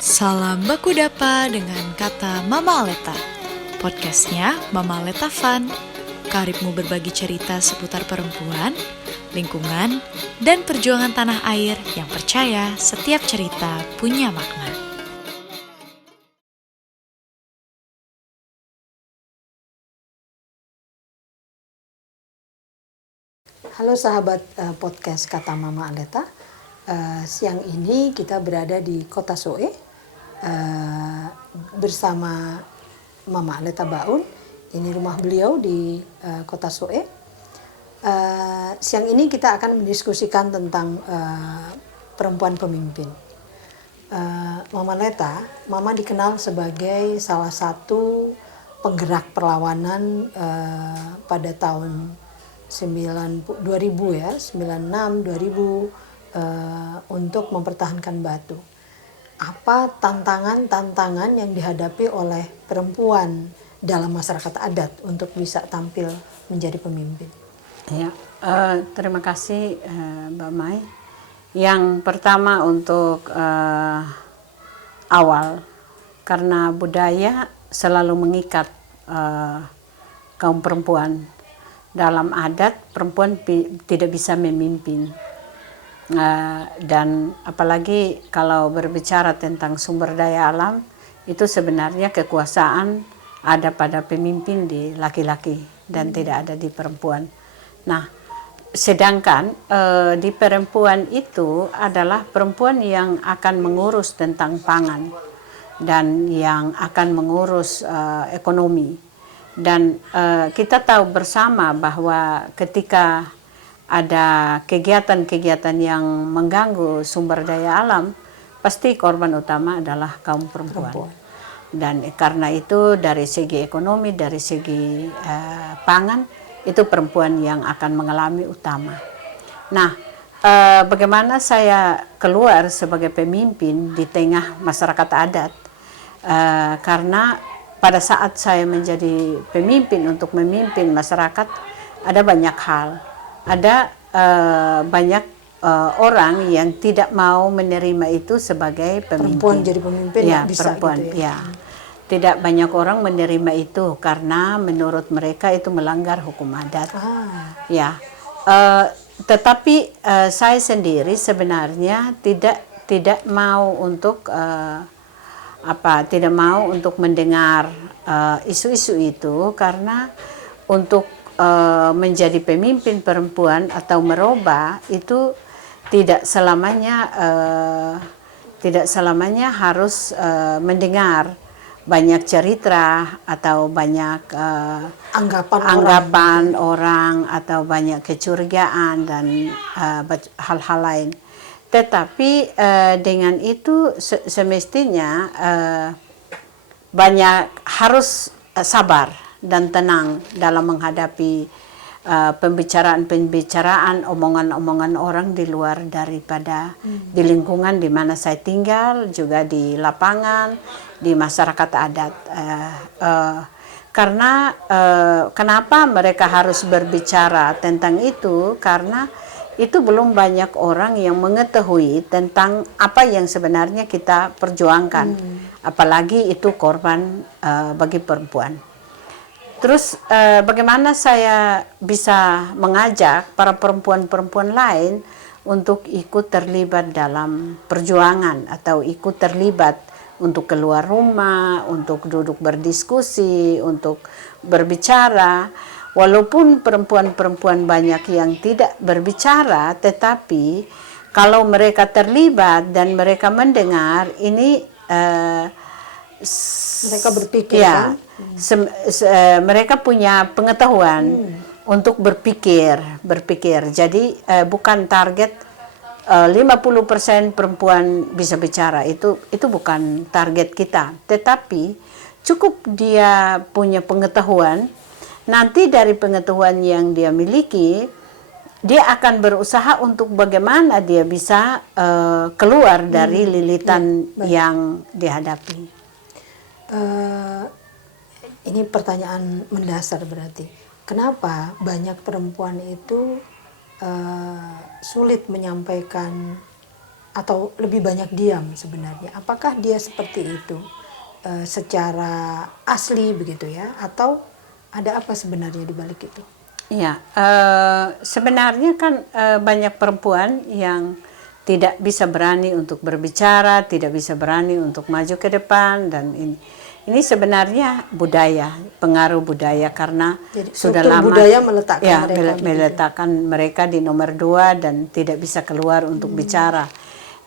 Salam baku dapa dengan kata Mama Aleta. Podcastnya Mama Aleta Fun. Karibmu berbagi cerita seputar perempuan, lingkungan, dan perjuangan tanah air yang percaya setiap cerita punya makna. Halo sahabat podcast Kata Mama Aleta. Siang ini kita berada di Kota Soe bersama Mama Aleta Baun. Ini rumah beliau di Kota Soe. Siang ini kita akan mendiskusikan tentang perempuan pemimpin. Mama Aleta, Mama dikenal sebagai salah satu penggerak perlawanan pada tahun 2000 ya, 96, 2000 untuk mempertahankan Batu. Apa tantangan-tantangan yang dihadapi oleh perempuan dalam masyarakat adat untuk bisa tampil menjadi pemimpin? Ya, terima kasih Mbak Mai. Yang pertama untuk awal, karena budaya selalu mengikat kaum perempuan. Dalam adat perempuan tidak bisa memimpin, dan apalagi kalau berbicara tentang sumber daya alam, itu sebenarnya kekuasaan ada pada pemimpin di laki-laki dan tidak ada di perempuan. Nah, sedangkan di perempuan itu adalah perempuan yang akan mengurus tentang pangan dan yang akan mengurus ekonomi. Dan kita tahu bersama bahwa ketika ada kegiatan-kegiatan yang mengganggu sumber daya alam, pasti korban utama adalah kaum perempuan. Dan karena itu dari segi ekonomi, dari segi pangan, itu perempuan yang akan mengalami utama. Nah, bagaimana saya keluar sebagai pemimpin di tengah masyarakat adat? Karena pada saat saya menjadi pemimpin untuk memimpin masyarakat, ada banyak hal. Ada banyak orang yang tidak mau menerima itu sebagai pemimpin. Perempuan jadi pemimpin ya, bisa perempuan, gitu ya. Tidak banyak orang menerima itu karena menurut mereka itu melanggar hukum adat. Ya, tetapi saya sendiri sebenarnya tidak mau untuk tidak mau untuk mendengar isu-isu itu, karena untuk menjadi pemimpin perempuan atau merubah itu tidak selamanya harus mendengar banyak cerita atau banyak anggapan orang atau banyak kecurigaan dan hal-hal lain. Tetapi dengan itu semestinya banyak harus sabar dan tenang dalam menghadapi pembicaraan, omongan-omongan orang di luar daripada di lingkungan di mana saya tinggal, juga di lapangan, di masyarakat adat. Karena kenapa mereka harus berbicara tentang itu? Karena itu belum banyak orang yang mengetahui tentang apa yang sebenarnya kita perjuangkan, apalagi itu korban bagi perempuan. Terus bagaimana saya bisa mengajak para perempuan-perempuan lain untuk ikut terlibat dalam perjuangan atau ikut terlibat untuk keluar rumah, untuk duduk berdiskusi, untuk berbicara. Walaupun perempuan-perempuan banyak yang tidak berbicara, tetapi kalau mereka terlibat dan mereka mendengar, ini mereka berpikir ya, mereka punya pengetahuan untuk berpikir. Jadi bukan target 50% perempuan bisa bicara, itu bukan target kita. Tetapi cukup dia punya pengetahuan. Nanti dari pengetahuan yang dia miliki, dia akan berusaha untuk bagaimana dia bisa keluar dari lilitan yang dihadapi. Ini pertanyaan mendasar berarti. Kenapa banyak perempuan itu sulit menyampaikan atau lebih banyak diam sebenarnya? Apakah dia seperti itu secara asli begitu ya, atau ada apa sebenarnya di balik itu? Ya, sebenarnya kan banyak perempuan yang tidak bisa berani untuk berbicara, tidak bisa berani untuk maju ke depan, dan ini sebenarnya budaya, pengaruh budaya, karena Jadi, sudah struktur lama budaya meletakkan ya, mereka begitu. meletakkan mereka di nomor 2 dan tidak bisa keluar untuk bicara.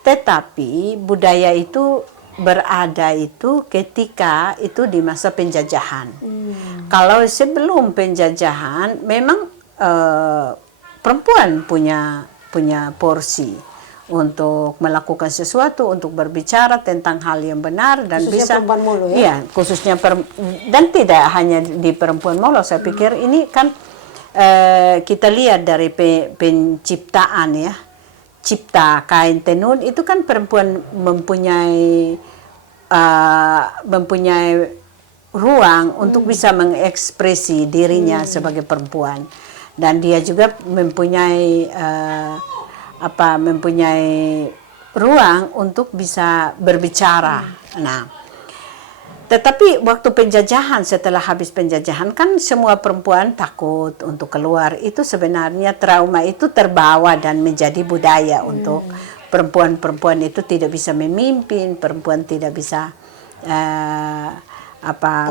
Tetapi budaya itu berada itu ketika itu di masa penjajahan. Kalau sebelum penjajahan memang perempuan punya porsi untuk melakukan sesuatu, untuk berbicara tentang hal yang benar dan Khususnya bisa perempuan Molo ya? Iya, khususnya dan tidak hanya di perempuan Molo. Saya pikir ini kan kita lihat dari penciptaan ya. Cipta kain tenun itu kan perempuan mempunyai ruang untuk bisa mengekspresi dirinya sebagai perempuan, dan dia juga mempunyai ruang untuk bisa berbicara. Nah, tetapi waktu penjajahan, setelah habis penjajahan kan semua perempuan takut untuk keluar. Itu sebenarnya trauma itu terbawa dan menjadi budaya untuk perempuan-perempuan itu tidak bisa memimpin, perempuan tidak bisa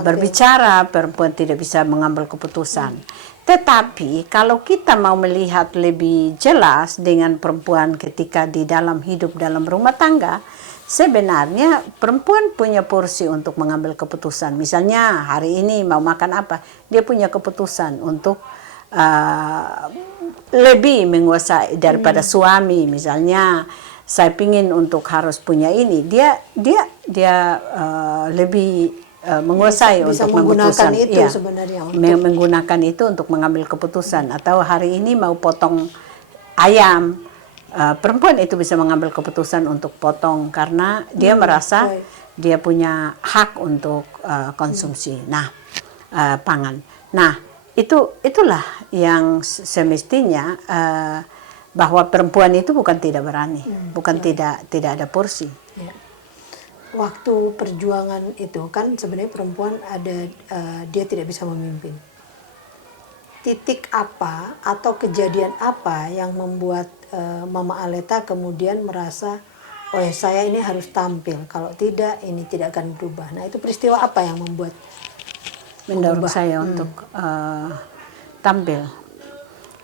berbicara, perempuan tidak bisa mengambil keputusan. Tetapi kalau kita mau melihat lebih jelas dengan perempuan ketika di dalam hidup dalam rumah tangga, sebenarnya perempuan punya porsi untuk mengambil keputusan. Misalnya hari ini mau makan apa, dia punya keputusan untuk lebih menguasai daripada suami. Misalnya saya pingin untuk harus punya ini, dia lebih menguasai bisa untuk menggunakan memutuskan. itu Ya, sebenarnya menggunakan itu untuk mengambil keputusan. Atau hari ini mau potong ayam, perempuan itu bisa mengambil keputusan untuk potong karena dia merasa dia punya hak untuk konsumsi. Nah, pangan. Nah, itulah yang semestinya bahwa perempuan itu bukan tidak berani, bukan tidak ada porsi. Ya. Waktu perjuangan itu kan sebenarnya perempuan ada dia tidak bisa memimpin. Titik apa atau kejadian apa yang membuat Mama Aleta kemudian merasa, oh ya, saya ini harus tampil, kalau tidak ini tidak akan berubah. Nah, itu peristiwa apa yang membuat mendorong saya untuk tampil?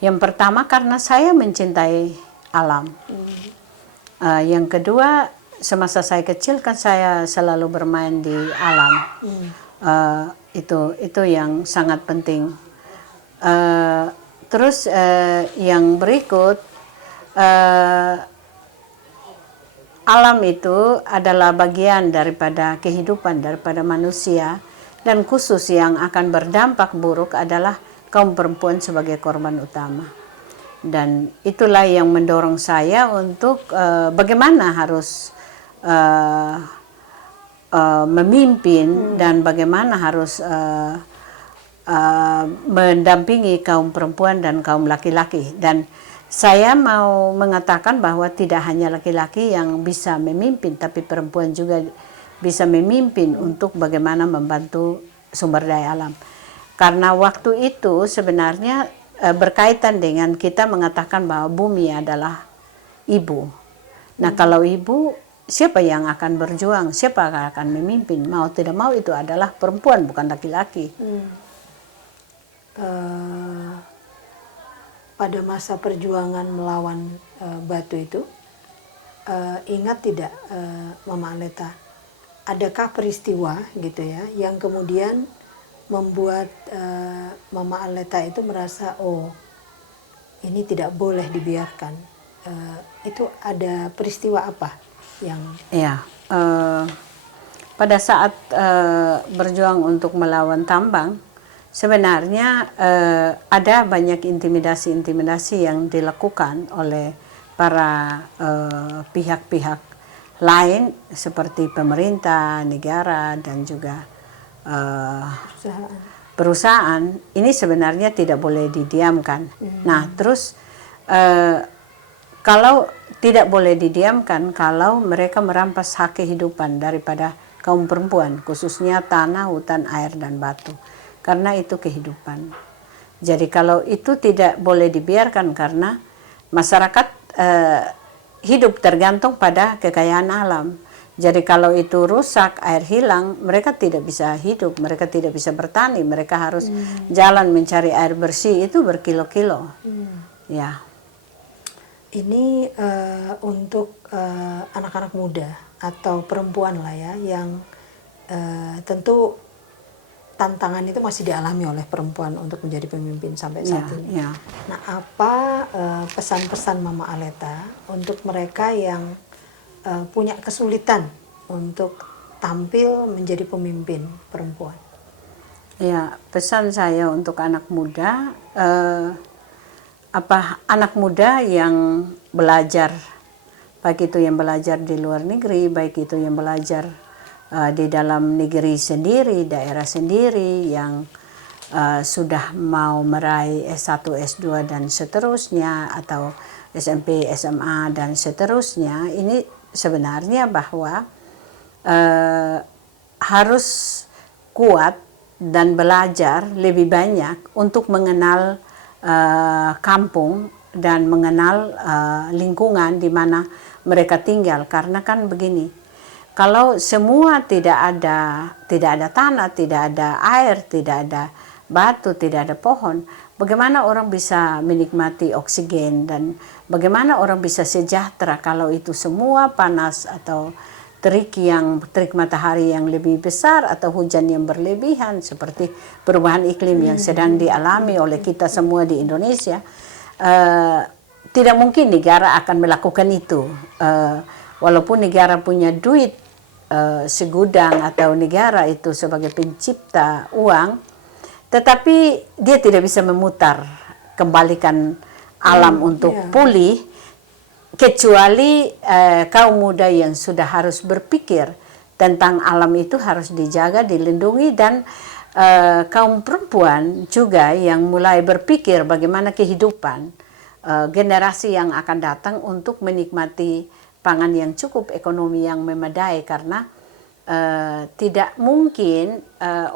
Yang pertama karena saya mencintai alam. Yang kedua, semasa saya kecil kan saya selalu bermain di alam. Itu yang sangat penting. Terus yang berikut, alam itu adalah bagian daripada kehidupan daripada manusia, dan khusus yang akan berdampak buruk adalah kaum perempuan sebagai korban utama. Dan itulah yang mendorong saya untuk bagaimana harus memimpin dan bagaimana harus mendampingi kaum perempuan dan kaum laki-laki. Dan saya mau mengatakan bahwa tidak hanya laki-laki yang bisa memimpin, tapi perempuan juga bisa memimpin untuk bagaimana membantu sumber daya alam. Karena waktu itu sebenarnya berkaitan dengan kita mengatakan bahwa bumi adalah ibu. Nah, kalau ibu, siapa yang akan berjuang, siapa yang akan memimpin? Mau tidak mau itu adalah perempuan, bukan laki-laki. Pada masa perjuangan melawan batu itu, ingat tidak Mama Aleta, adakah peristiwa gitu ya yang kemudian membuat Mama Aleta itu merasa, oh ini tidak boleh dibiarkan? Itu ada peristiwa apa yang? Ya, pada saat berjuang untuk melawan tambang, sebenarnya ada banyak intimidasi yang dilakukan oleh para pihak-pihak lain seperti pemerintah, negara, dan juga perusahaan. Ini sebenarnya tidak boleh didiamkan. Nah, terus kalau tidak boleh didiamkan kalau mereka merampas hak kehidupan daripada kaum perempuan, khususnya tanah, hutan, air, dan batu. Karena itu kehidupan. Jadi kalau itu tidak boleh dibiarkan karena masyarakat hidup tergantung pada kekayaan alam. Jadi kalau itu rusak, air hilang, mereka tidak bisa hidup, mereka tidak bisa bertani, mereka harus jalan mencari air bersih itu berkilo-kilo. Ya. Ini untuk anak-anak muda atau perempuan lah ya, yang tentu tantangan itu masih dialami oleh perempuan untuk menjadi pemimpin sampai saat ini. Ya. Nah, apa pesan-pesan Mama Aleta untuk mereka yang punya kesulitan untuk tampil menjadi pemimpin perempuan? Ya, pesan saya untuk anak muda, anak muda yang belajar, baik itu yang belajar di luar negeri, baik itu yang belajar di dalam negeri sendiri, daerah sendiri, yang sudah mau meraih S1, S2 dan seterusnya, atau SMP, SMA dan seterusnya, ini sebenarnya bahwa harus kuat dan belajar lebih banyak untuk mengenal kampung dan mengenal lingkungan di mana mereka tinggal. Karena kan begini, kalau semua tidak ada tanah, tidak ada air, tidak ada batu, tidak ada pohon, bagaimana orang bisa menikmati oksigen, dan bagaimana orang bisa sejahtera kalau itu semua panas atau terik matahari yang lebih besar atau hujan yang berlebihan, seperti perubahan iklim yang sedang dialami oleh kita semua di Indonesia. Tidak mungkin negara akan melakukan itu, walaupun negara punya duit segudang atau negara itu sebagai pencipta uang, tetapi dia tidak bisa memutar kembalikan alam untuk pulih, kecuali kaum muda yang sudah harus berpikir tentang alam itu harus dijaga, dilindungi, dan kaum perempuan juga yang mulai berpikir bagaimana kehidupan generasi yang akan datang untuk menikmati pangan yang cukup, ekonomi yang memadai, karena tidak mungkin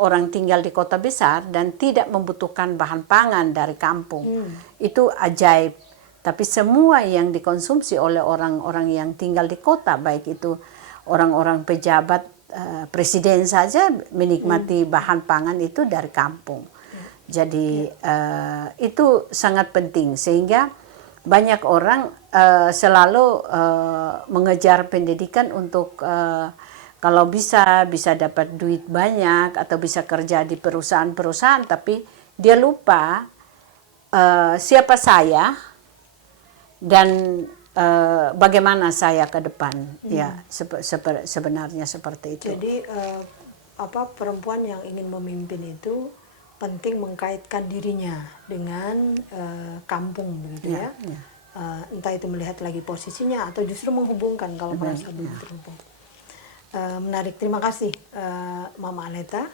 orang tinggal di kota besar dan tidak membutuhkan bahan pangan dari kampung. Itu ajaib. Tapi semua yang dikonsumsi oleh orang-orang yang tinggal di kota, baik itu orang-orang pejabat, presiden saja menikmati bahan pangan itu dari kampung. Jadi itu sangat penting, sehingga banyak orang selalu mengejar pendidikan untuk kalau bisa dapat duit banyak atau bisa kerja di perusahaan-perusahaan, tapi dia lupa siapa saya dan bagaimana saya ke depan. Ya, sebenarnya seperti itu. Jadi perempuan yang ingin memimpin itu penting mengkaitkan dirinya dengan kampung, begitu ya. Entah itu melihat lagi posisinya atau justru menghubungkan kalau merasa belum terhubung. Menarik, terima kasih Mama Aleta,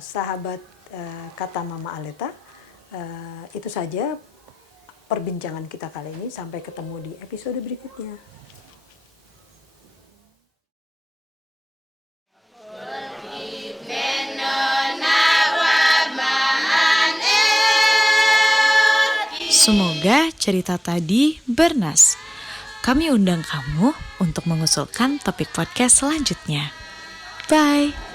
sahabat kata Mama Aleta. Itu saja perbincangan kita kali ini, sampai ketemu di episode berikutnya. Semoga cerita tadi bernas. Kami undang kamu untuk mengusulkan topik podcast selanjutnya. Bye!